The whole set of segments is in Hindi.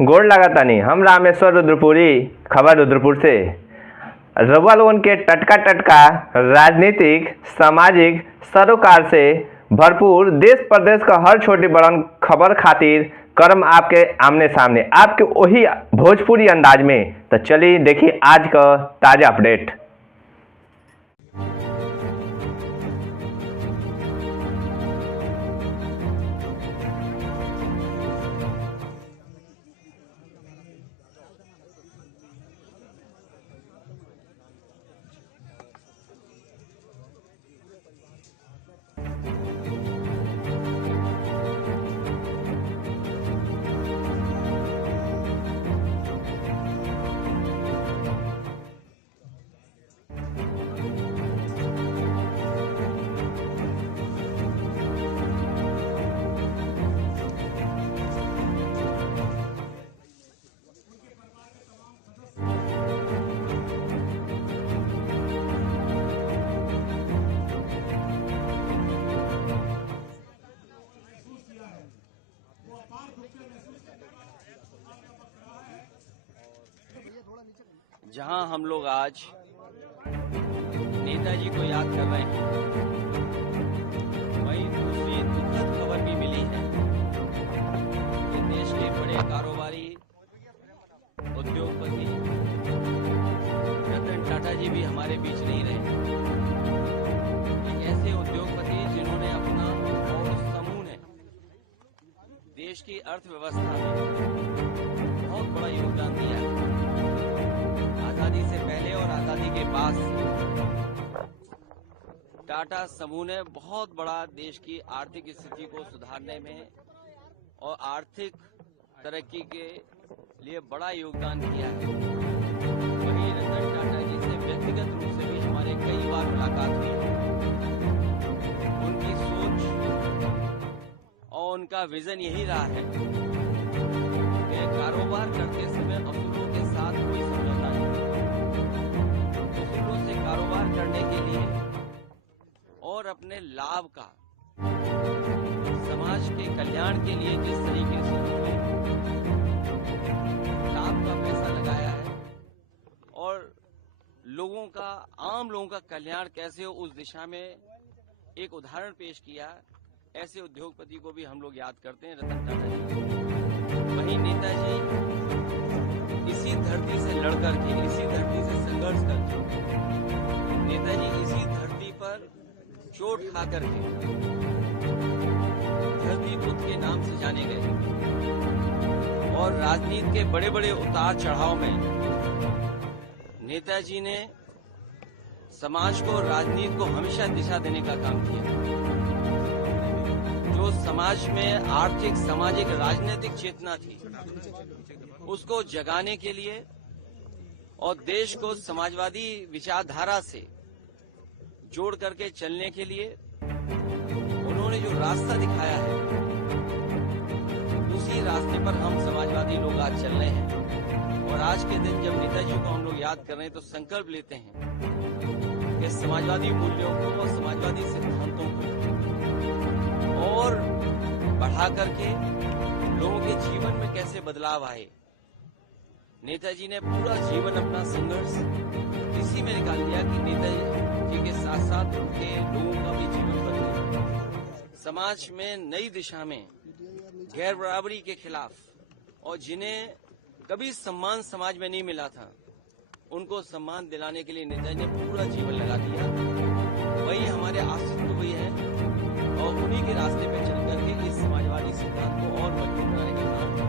गोड़ लगातानी हम रामेश्वर रुद्रपुरी, खबर रुद्रपुर से। रउआ लोगन के टटका राजनीतिक, सामाजिक, सरोकार से भरपूर देश प्रदेश का हर छोटी बड़न खबर खातिर करम आपके आमने सामने, आपके वही भोजपुरी अंदाज में। तो चलिए देखिए आज का ताजा अपडेट। जहां हम लोग आज नेताजी को याद कर रहे हैं, वहीं दूसरी दुखद खबर भी मिली है कि देश के बड़े कारोबारी उद्योगपति रतन टाटा जी भी हमारे बीच नहीं रहे। एक ऐसे उद्योगपति जिन्होंने अपना और समूह ने देश की अर्थव्यवस्था में बहुत बड़ा योगदान दिया है। आजादी से पहले और आजादी के बाद टाटा समूह ने बहुत बड़ा देश की आर्थिक स्थिति को सुधारने में और आर्थिक तरक्की के लिए बड़ा योगदान किया है। वहीं रतन टाटा जी से व्यक्तिगत रूप से भी हमारे कई बार मुलाकात हुई है। उनकी सोच और उनका विजन यही रहा है कि कारोबार करते समय असूलों के साथ कोई समझौता नहीं, उसूलों से कारोबार करने के लिए और अपने लाभ का समाज के कल्याण के लिए जिस तरीके से उन्होंने लाभ का पैसा लगाया है और लोगों का, आम लोगों का कल्याण कैसे हो उस दिशा में एक उदाहरण पेश किया। ऐसे उद्योगपति को भी हम लोग याद करते हैं, रतन टाटा जी। वहीं नेताजी इसी धरती से लड़कर के, इसी धरती से संघर्ष करके, नेताजी इसी धरती पर चोट खा करके धरती पुत्र के नाम से जाने गए और राजनीति के बड़े बड़े उतार चढ़ाव में नेताजी ने समाज को, राजनीति को हमेशा दिशा देने का काम किया। जो समाज में आर्थिक, सामाजिक, राजनीतिक चेतना थी उसको जगाने के लिए और देश को समाजवादी विचारधारा से जोड़ करके चलने के लिए उन्होंने जो रास्ता दिखाया है, उसी रास्ते पर हम समाजवादी लोग आज चल रहे हैं। और आज के दिन जब नेताजी को हम लोग याद कर रहे हैं तो संकल्प लेते हैं कि समाजवादी मूल्यों को और समाजवादी सिद्धांतों को और बढ़ा करके लोगों के जीवन में कैसे बदलाव आए। नेताजी ने पूरा जीवन अपना संघर्ष इसी में निकाल दिया कि नेताजी के साथ साथ उनके लोगों का भी जीवन बदले, समाज में नई दिशा में गैर बराबरी के खिलाफ, और जिन्हें कभी सम्मान समाज में नहीं मिला था उनको सम्मान दिलाने के लिए नेताजी ने पूरा जीवन लगा दिया। वही हमारे आश्रित वही है और उन्हीं के रास्ते पे चल करके इस समाजवादी सिद्धांत को और मजबूत बनाने का काम करेंगे।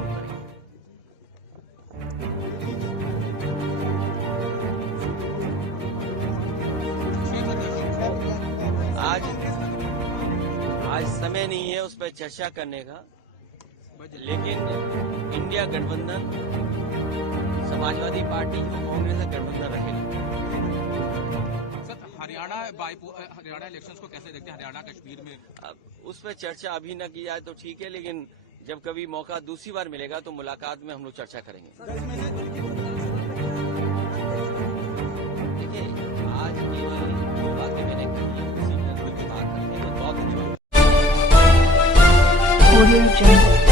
आज समय नहीं है उस पर चर्चा करने का, लेकिन इंडिया गठबंधन, समाजवादी पार्टी और कांग्रेस का गठबंधन रहेगा। सर, हरियाणा इलेक्शंस को कैसे देखते हैं? हरियाणा कश्मीर में अब उस पर चर्चा अभी न की जाए तो ठीक है, लेकिन जब कभी मौका दूसरी बार मिलेगा तो मुलाकात में हम लोग चर्चा करेंगे। देखिए, आज केवल दो बातें मैंने कही है, उसी पर बात करनी है। Audio Jungle.